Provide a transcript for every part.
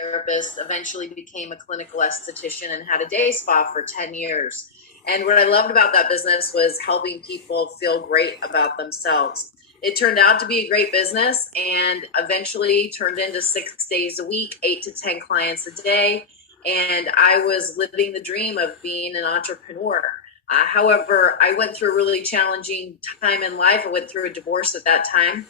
therapist, eventually became a clinical esthetician and had a day spa for 10 years. And what I loved about that business was helping people feel great about themselves. It turned out to be a great business and eventually turned into 6 days a week, 8 to 10 clients a day. And I was living the dream of being an entrepreneur. However, I went through a really challenging time in life. I went through a divorce at that time.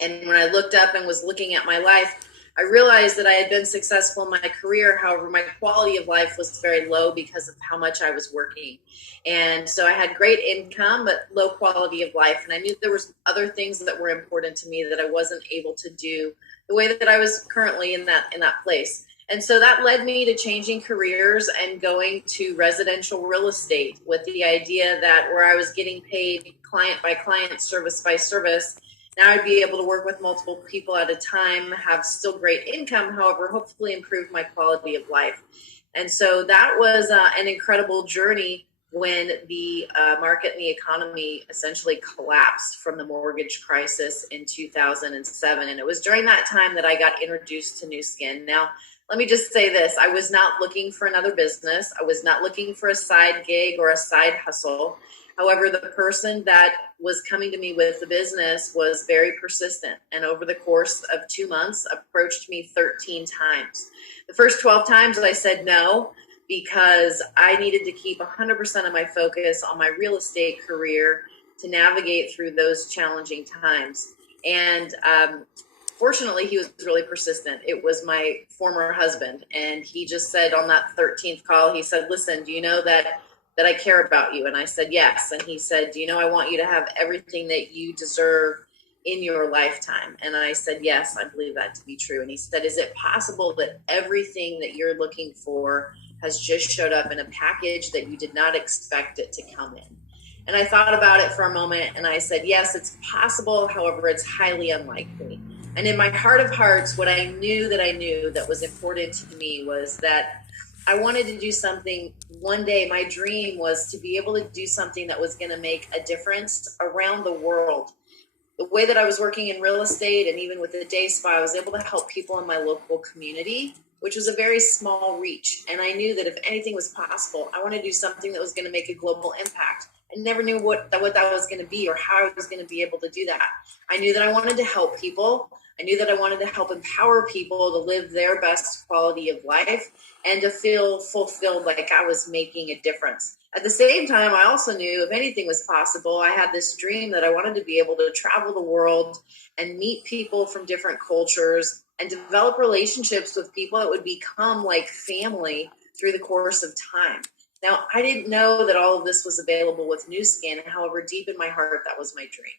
And when I looked up and was looking at my life, I realized that I had been successful in my career. However, my quality of life was very low because of how much I was working. And so I had great income, but low quality of life. And I knew there was other things that were important to me that I wasn't able to do the way that I was currently in that place. And so that led me to changing careers and going to residential real estate with the idea that where I was getting paid client by client, service by service, now I'd be able to work with multiple people at a time, have still great income, however, hopefully improve my quality of life. And so that was an incredible journey when the market and the economy essentially collapsed from the mortgage crisis in 2007. And it was during that time that I got introduced to Nu Skin. Now, let me just say this. I was not looking for another business. I was not looking for a side gig or a side hustle. However, the person that was coming to me with the business was very persistent, and over the course of 2 months approached me 13 times. The first 12 times I said no because I needed to keep 100% of my focus on my real estate career to navigate through those challenging times. And fortunately, he was really persistent. It was my former husband, and he just said on that 13th call, he said, "Listen, do you know that I care about you?" And I said, "Yes." And he said, "Do you know I want you to have everything that you deserve in your lifetime?" And I said, "Yes, I believe that to be true." And he said, "Is it possible that everything that you're looking for has just showed up in a package that you did not expect it to come in?" And I thought about it for a moment and I said, "Yes, it's possible. However, it's highly unlikely." And in my heart of hearts, what I knew that was important to me was that I wanted to do something one day. My dream was to be able to do something that was going to make a difference around the world. The way that I was working in real estate and even with the day spa, I was able to help people in my local community, which was a very small reach. And I knew that if anything was possible, I wanted to do something that was going to make a global impact. I never knew what that was going to be or how I was going to be able to do that. I knew that I wanted to help people. I knew that I wanted to help empower people to live their best quality of life and to feel fulfilled, like I was making a difference. At the same time, I also knew if anything was possible, I had this dream that I wanted to be able to travel the world and meet people from different cultures and develop relationships with people that would become like family through the course of time. Now, I didn't know that all of this was available with Nu Skin. However, deep in my heart, that was my dream.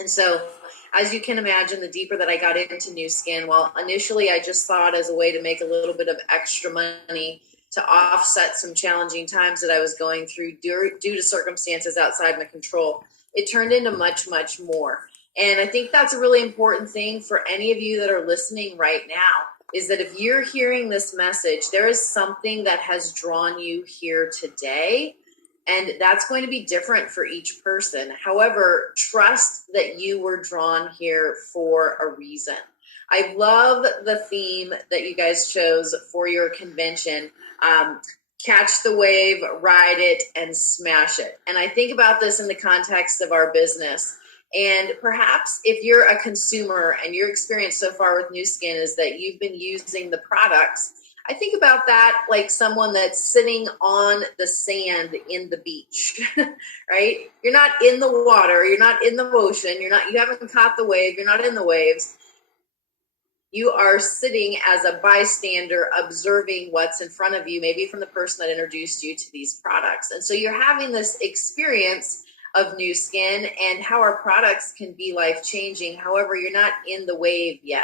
And so, as you can imagine, the deeper that I got into Nu Skin, well, initially I just saw it as a way to make a little bit of extra money to offset some challenging times that I was going through due to circumstances outside my control. It turned into much, much more. And I think that's a really important thing for any of you that are listening right now, is that if you're hearing this message, there is something that has drawn you here today. And that's going to be different for each person. However, trust that you were drawn here for a reason. I love the theme that you guys chose for your convention. Catch the wave, ride it, and smash it. And I think about this in the context of our business. And perhaps if you're a consumer and your experience so far with Nu Skin is that you've been using the products, I think about that like someone that's sitting on the sand in the beach, right? You're not in the water, you're not in the ocean, you haven't caught the wave, you're not in the waves. You are sitting as a bystander observing what's in front of you, maybe from the person that introduced you to these products. And so you're having this experience of Nu Skin and how our products can be life-changing. However, you're not in the wave yet.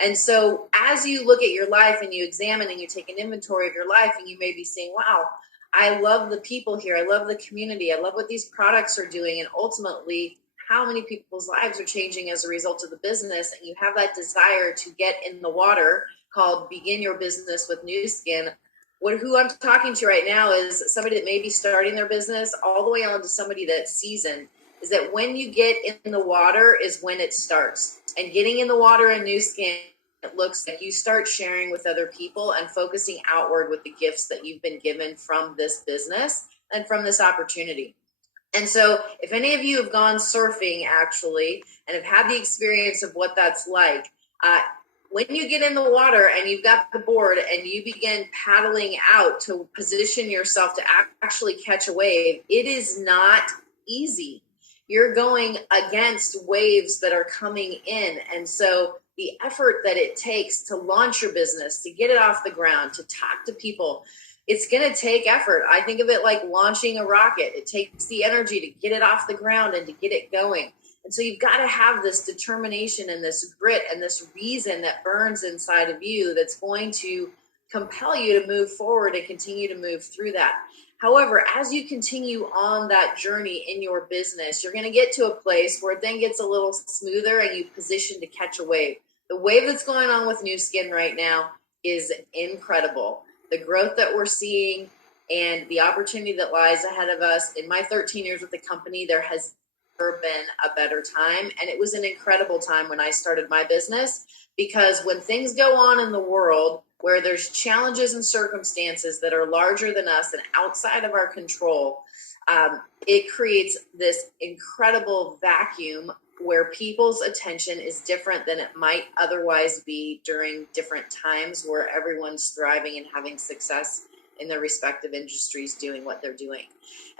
And so as you look at your life and you examine and you take an inventory of your life, and you may be saying, wow, I love the people here. I love the community. I love what these products are doing. And ultimately, how many people's lives are changing as a result of the business. And you have that desire to get in the water called Begin Your Business with Nu Skin. Who I'm talking to right now is somebody that may be starting their business all the way on to somebody that's seasoned. Is that when you get in the water is when it starts. And getting in the water in Nu Skin it looks like you start sharing with other people and focusing outward with the gifts that you've been given from this business and from this opportunity. And so if any of you have gone surfing actually and have had the experience of what that's like, when you get in the water and you've got the board and you begin paddling out to position yourself to actually catch a wave, it is not easy. You're going against waves that are coming in. And so the effort that it takes to launch your business, to get it off the ground, to talk to people, it's going to take effort. I think of it like launching a rocket. It takes the energy to get it off the ground and to get it going. And so you've got to have this determination and this grit and this reason that burns inside of you that's going to compel you to move forward and continue to move through that. However, as you continue on that journey in your business, you're going to get to a place where it then gets a little smoother and you position to catch a wave. The wave that's going on with Nu Skin right now is incredible. The growth that we're seeing and the opportunity that lies ahead of us. In my 13 years with the company, there has never been a better time. And it was an incredible time when I started my business, because when things go on in the world where there's challenges and circumstances that are larger than us and outside of our control, it creates this incredible vacuum where people's attention is different than it might otherwise be during different times where everyone's thriving and having success in their respective industries doing what they're doing.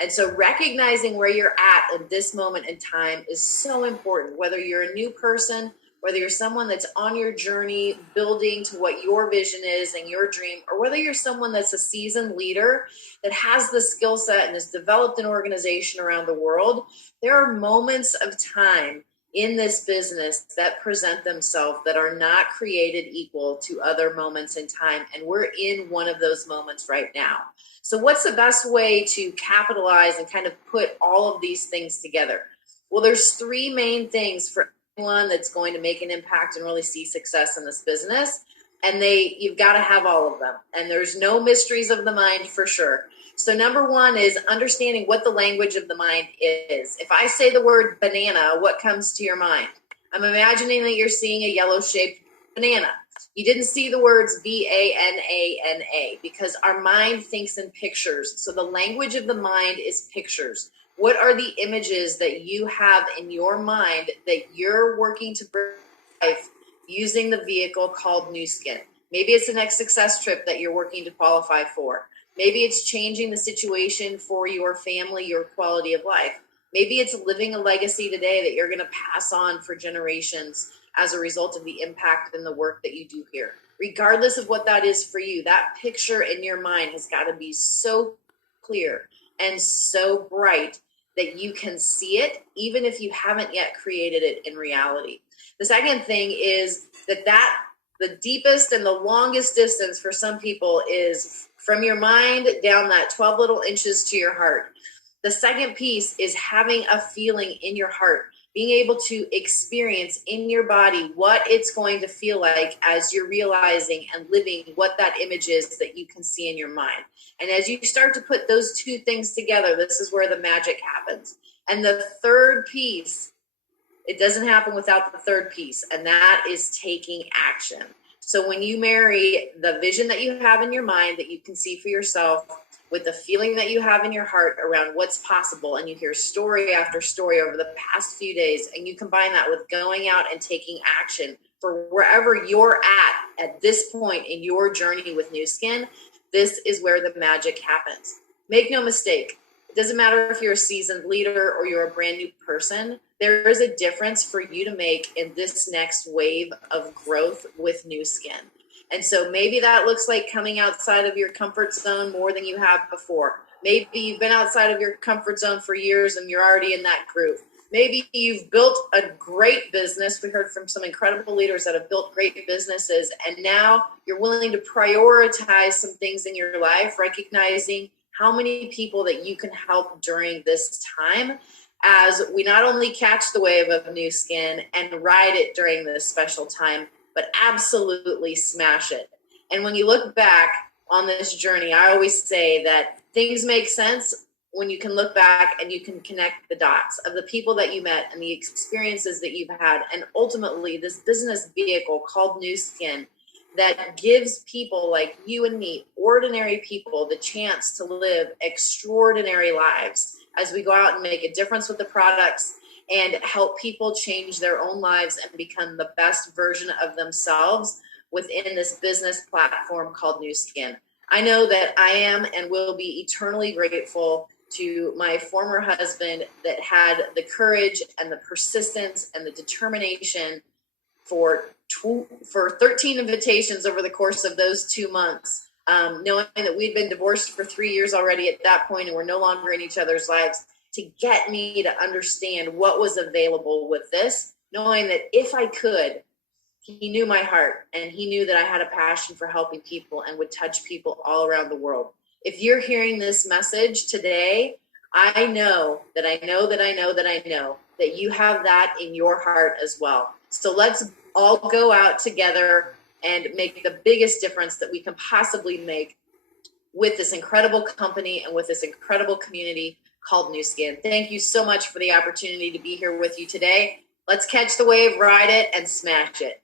And so recognizing where you're at this moment in time is so important, whether you're a new person, whether you're someone that's on your journey building to what your vision is and your dream, or whether you're someone that's a seasoned leader that has the skill set and has developed an organization around the world. There are moments of time in this business that present themselves that are not created equal to other moments in time. And we're in one of those moments right now. So what's the best way to capitalize and kind of put all of these things together? Well, there's three main things for anyone that's going to make an impact and really see success in this business. And you've got to have all of them. And there's no mysteries of the mind for sure. So number one is understanding what the language of the mind is. If I say the word banana, what comes to your mind? I'm imagining that you're seeing a yellow shaped banana. You didn't see the words BANANA because our mind thinks in pictures. So the language of the mind is pictures. What are the images that you have in your mind that you're working to bring to life using the vehicle called Nu Skin? Maybe it's the next success trip that you're working to qualify for. Maybe it's changing the situation for your family, your quality of life. Maybe it's living a legacy today that you're going to pass on for generations as a result of the impact and the work that you do here. Regardless of what that is for you, that picture in your mind has got to be so clear and so bright that you can see it, even if you haven't yet created it in reality. The second thing is that the deepest and the longest distance for some people is from your mind down that 12 little inches to your heart. The second piece is having a feeling in your heart, being able to experience in your body what it's going to feel like as you're realizing and living what that image is that you can see in your mind. And as you start to put those two things together, this is where the magic happens. And the third piece, it doesn't happen without the third piece, and that is taking action. So when you marry the vision that you have in your mind that you can see for yourself with the feeling that you have in your heart around what's possible, and you hear story after story over the past few days, and you combine that with going out and taking action for wherever you're at this point in your journey with Nu Skin, this is where the magic happens. Make no mistake. It doesn't matter if you're a seasoned leader or you're a brand new person. There is a difference for you to make in this next wave of growth with Nu Skin. And so maybe that looks like coming outside of your comfort zone more than you have before. Maybe you've been outside of your comfort zone for years and you're already in that groove. Maybe you've built a great business. We heard from some incredible leaders that have built great businesses, and now you're willing to prioritize some things in your life, recognizing how many people that you can help during this time as we not only catch the wave of Nu Skin and ride it during this special time, but absolutely smash it. And when you look back on this journey, I always say that things make sense when you can look back and you can connect the dots of the people that you met and the experiences that you've had, and ultimately this business vehicle called Nu Skin that gives people like you and me, ordinary people, the chance to live extraordinary lives as we go out and make a difference with the products and help people change their own lives and become the best version of themselves within this business platform called Nu Skin. I know that I am and will be eternally grateful to my former husband that had the courage and the persistence and the determination for 13 invitations over the course of those 2 months, knowing that we'd been divorced for 3 years already at that point and we're no longer in each other's lives, to get me to understand what was available with this, knowing that if I could, he knew my heart and he knew that I had a passion for helping people and would touch people all around the world. If you're hearing this message today, I know that you have that in your heart as well. So let's all go out together and make the biggest difference that we can possibly make with this incredible company and with this incredible community called Nu Skin. Thank you so much for the opportunity to be here with you today. Let's catch the wave, ride it, and smash it.